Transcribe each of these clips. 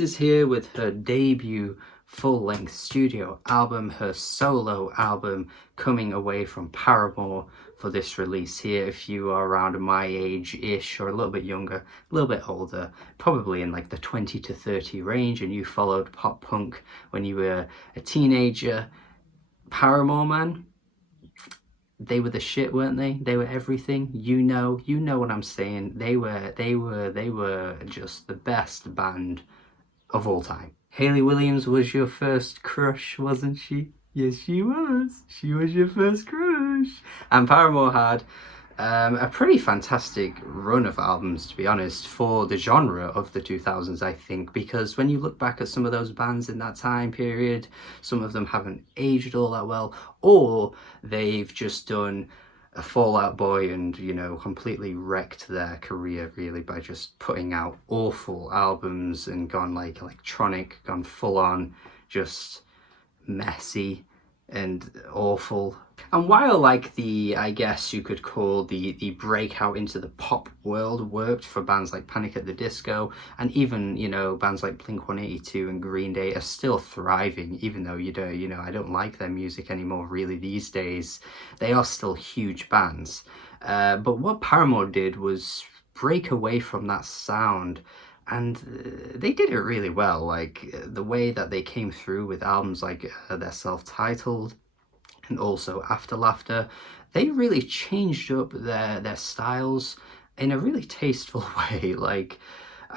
Williams is here with her debut full-length studio album, her solo album, coming away from Paramore for this release here. If you are around my age-ish or a little bit younger, a little bit older, probably in like the 20 to 30 range, and you followed pop punk when you were a teenager, Paramore, man, they were the shit, weren't they? They were everything. You know what I'm saying. They were just the best band of all time. Hayley Williams was your first crush, wasn't she? Yes, she was. She was your first crush. And Paramore had a pretty fantastic run of albums, to be honest, for the genre of the 2000s, I think, because when you look back at some of those bands in that time period, some of them haven't aged all that well, or they've just done a Fall Out Boy and, you know, completely wrecked their career really by just putting out awful albums and gone like electronic, gone full on, just messy and awful. And while like the, I guess you could call the breakout into the pop world worked for bands like Panic at the Disco, and even, you know, bands like Blink-182 and Green Day are still thriving, even though I don't like their music anymore really these days, they are still huge bands. But what Paramore did was break away from that sound, and they did it really well. Like the way that they came through with albums like their self-titled and also After Laughter, they really changed up their styles in a really tasteful way. Like,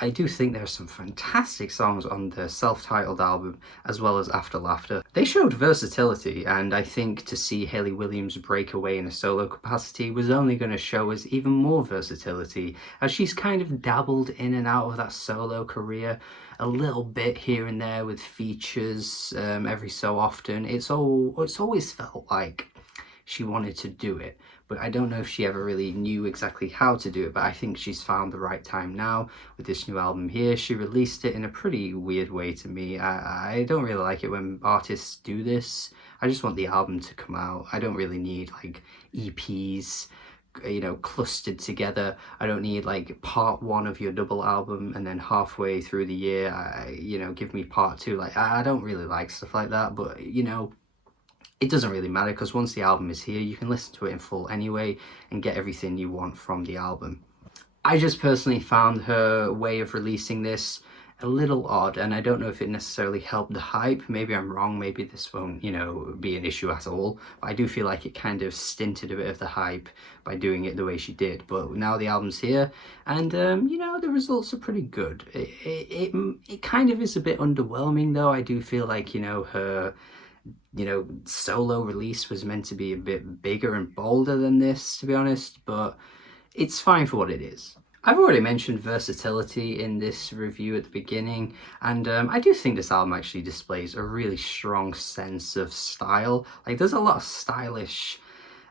I do think there's some fantastic songs on the self-titled album as well as After Laughter. They showed versatility, and I think to see Hayley Williams break away in a solo capacity was only going to show us even more versatility, as she's kind of dabbled in and out of that solo career a little bit here and there with features every so often. It's always felt like she wanted to do it, but I don't know if she ever really knew exactly how to do it. But I think she's found the right time now with this new album here. She released it in a pretty weird way to me. I don't really like it when artists do this. I just want the album to come out. I don't really need like EPs, you know, clustered together. I don't need like part one of your double album and then halfway through the year, you know, give me part two. Like, I don't really like stuff like that, but you know, it doesn't really matter, because once the album is here, you can listen to it in full anyway and get everything you want from the album. I just personally found her way of releasing this a little odd, and I don't know if it necessarily helped the hype. Maybe I'm wrong, maybe this won't, you know, be an issue at all, but I do feel like it kind of stinted a bit of the hype by doing it the way she did. But now the album's here, and you know, the results are pretty good. It kind of is a bit underwhelming though. I do feel like, you know, her solo release was meant to be a bit bigger and bolder than this, to be honest, but it's fine for what it is. I've already mentioned versatility in this review at the beginning, and I do think this album actually displays a really strong sense of style. Like, there's a lot of stylish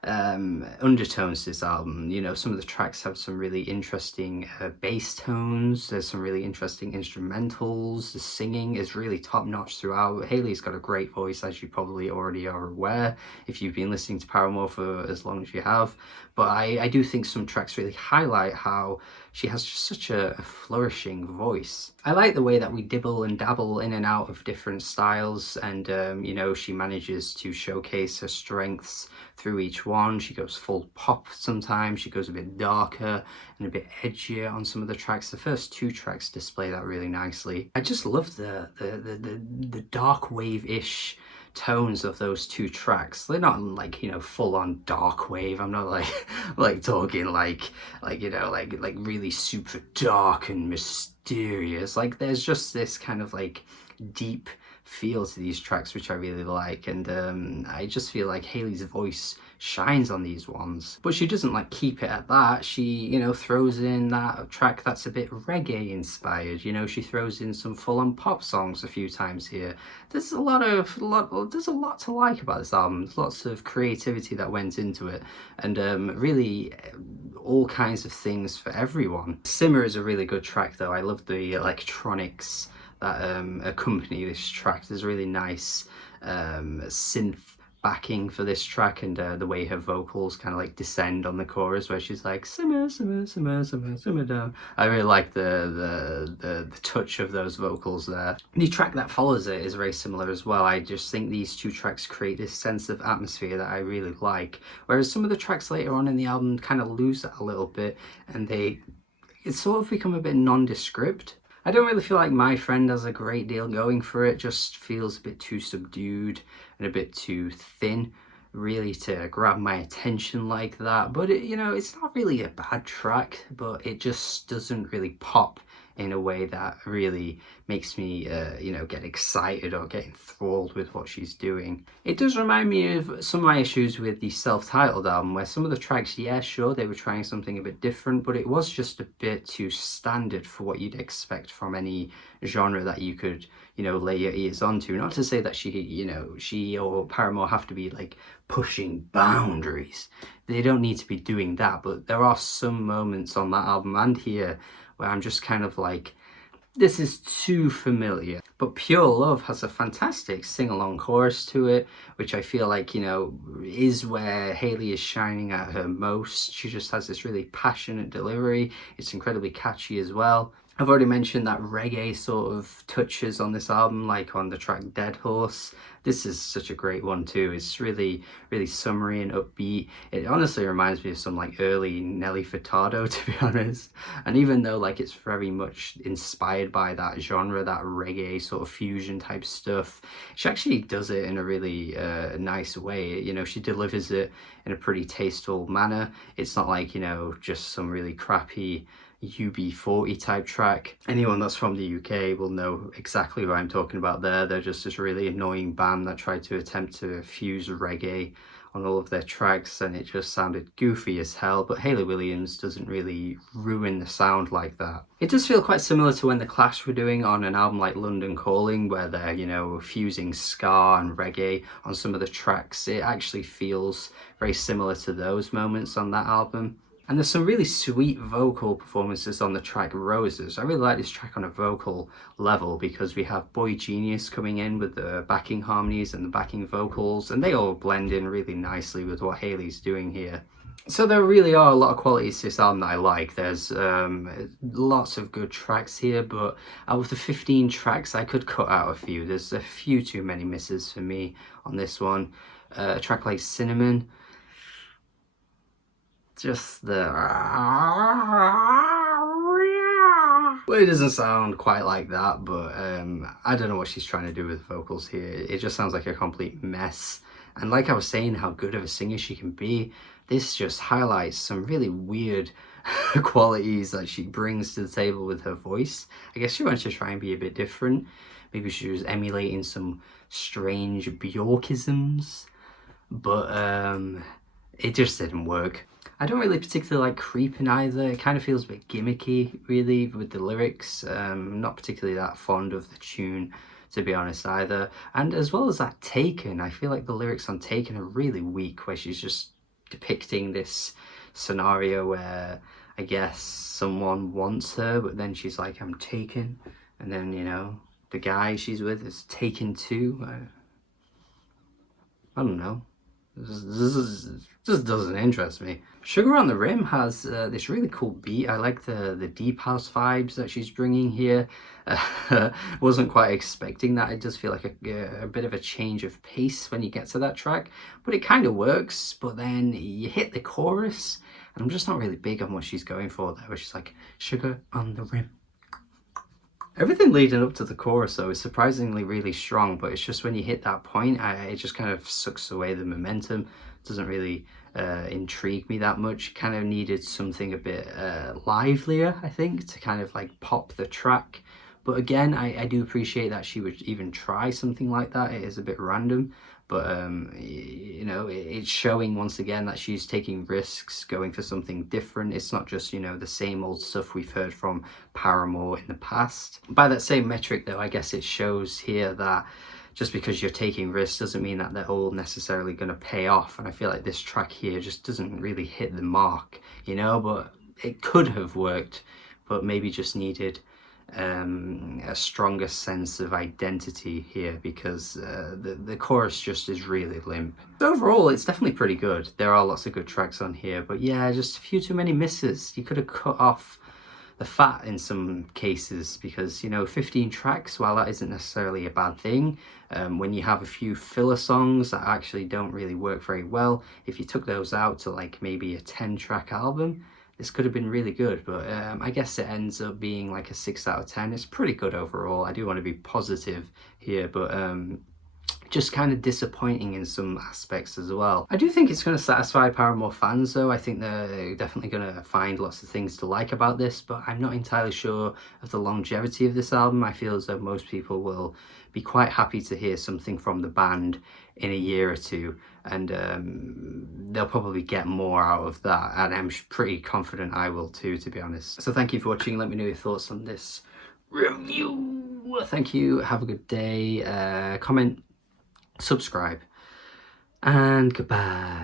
undertones to this album. You know, some of the tracks have some really interesting bass tones. There's some really interesting instrumentals. The singing is really top notch throughout. Hayley's got a great voice, as you probably already are aware if you've been listening to Paramore for as long as you have. But I do think some tracks really highlight how she has just such a flourishing voice. I like the way that we dibble and dabble in and out of different styles, and you know, she manages to showcase her strengths through each one. She goes full pop sometimes, she goes a bit darker and a bit edgier on some of the tracks. The first two tracks display that really nicely. I just love the dark wave-ish tones of those two tracks. They're not like, you know, full on dark wave. I'm not like talking like you know, like really super dark and mysterious. Like, there's just this kind of like deep feel to these tracks which I really like, and I just feel like Hayley's voice shines on these ones, but she doesn't like keep it at that. She, you know, throws in that track that's a bit reggae inspired. You know, she throws in some full-on pop songs a few times here. There's a lot to like about this album. There's lots of creativity that went into it, and really all kinds of things for everyone. Symma is a really good track though. I love the electronics that accompany this track. There's really nice synth backing for this track, and the way her vocals kind of like descend on the chorus, where she's like simmer, simmer, simmer, simmer, simmer down. I really like the touch of those vocals there. The track that follows it is very similar as well. I just think these two tracks create this sense of atmosphere that I really like, whereas some of the tracks later on in the album kind of lose that a little bit, and it's sort of become a bit nondescript. I don't really feel like My Friend has a great deal going for it. Just feels a bit too subdued and a bit too thin, really, to grab my attention like that. But it, you know, it's not really a bad track, but it just doesn't really pop in a way that really makes me, you know, get excited or get enthralled with what she's doing. It does remind me of some of my issues with the self-titled album, where some of the tracks, yeah, sure, they were trying something a bit different, but it was just a bit too standard for what you'd expect from any genre that you could, you know, lay your ears onto. Not to say that she or Paramore have to be like pushing boundaries. They don't need to be doing that, but there are some moments on that album and here where I'm just kind of like, this is too familiar. But Pure Love has a fantastic sing-along chorus to it, which I feel like, you know, is where Hayley is shining at her most. She just has this really passionate delivery. It's incredibly catchy as well. I've already mentioned that reggae sort of touches on this album, like on the track Dead Horse. This is such a great one too. It's really, really summery and upbeat. It honestly reminds me of some like early Nelly Furtado, to be honest. And even though like it's very much inspired by that genre, that reggae sort of fusion type stuff, she actually does it in a really nice way. You know, she delivers it in a pretty tasteful manner. It's not like, you know, just some really crappy UB40 type track. Anyone that's from the UK will know exactly what I'm talking about there. They're just this really annoying band that tried to attempt to fuse reggae on all of their tracks, and it just sounded goofy as hell. But Hayley Williams doesn't really ruin the sound like that. It does feel quite similar to when The Clash were doing on an album like London Calling, where they're, you know, fusing ska and reggae on some of the tracks. It actually feels very similar to those moments on that album. And there's some really sweet vocal performances on the track Roses. I really like this track on a vocal level because we have Boy Genius coming in with the backing harmonies and the backing vocals, and they all blend in really nicely with what Hayley's doing here. So there really are a lot of qualities to this album that I like. There's lots of good tracks here, but out of the 15 tracks, I could cut out a few. There's a few too many misses for me on this one. A track like Cinnamon, just the well, it doesn't sound quite like that, but I don't know what she's trying to do with vocals here. It just sounds like a complete mess. And like I was saying, how good of a singer she can be, this just highlights some really weird qualities that she brings to the table with her voice. I guess she wants to try and be a bit different. Maybe she was emulating some strange Bjorkisms, but it just didn't work. I don't really particularly like Creepin' either. It kind of feels a bit gimmicky, really, with the lyrics. I'm not particularly that fond of the tune, to be honest, either. And as well as that Taken, I feel like the lyrics on Taken are really weak, where she's just depicting this scenario where I guess someone wants her, but then she's like, I'm taken. And then, you know, the guy she's with is taken too. I don't know. This just doesn't interest me. Sugar on the Rim has this really cool beat. I like the deep house vibes that she's bringing here. Wasn't quite expecting that. It does feel like a bit of a change of pace when you get to that track, but it kind of works. But then you hit the chorus, and I'm just not really big on what she's going for there, where she's like, sugar on the rim. Everything leading up to the chorus though is surprisingly really strong, but it's just when you hit that point, it just kind of sucks away the momentum. It doesn't really intrigue me that much. Kind of needed something a bit livelier, I think, to kind of like pop the track. But again, I do appreciate that she would even try something like that. It is a bit random, but you know, it's showing once again that she's taking risks, going for something different. It's not just, you know, the same old stuff we've heard from Paramore in the past. By that same metric though, I guess it shows here that just because you're taking risks doesn't mean that they're all necessarily going to pay off. And I feel like this track here just doesn't really hit the mark, you know, but it could have worked, but maybe just needed a stronger sense of identity here, because the chorus just is really limp. So overall, it's definitely pretty good. There are lots of good tracks on here, but yeah, just a few too many misses. You could have cut off the fat in some cases, because, you know, 15 tracks, while that isn't necessarily a bad thing, when you have a few filler songs that actually don't really work very well, if you took those out to like maybe a 10-track album, this could have been really good. But I guess it ends up being like a 6 out of 10. It's pretty good overall. I do want to be positive here, but just kind of disappointing in some aspects as well. I do think it's going to satisfy Paramore fans though. I think they're definitely going to find lots of things to like about this, but I'm not entirely sure of the longevity of this album. I feel as though most people will be quite happy to hear something from the band in a year or two, and they'll probably get more out of that, and I'm pretty confident I will too, to be honest. So thank you for watching. Let me know your thoughts on this review. Thank you, have a good day, comment, subscribe, and goodbye.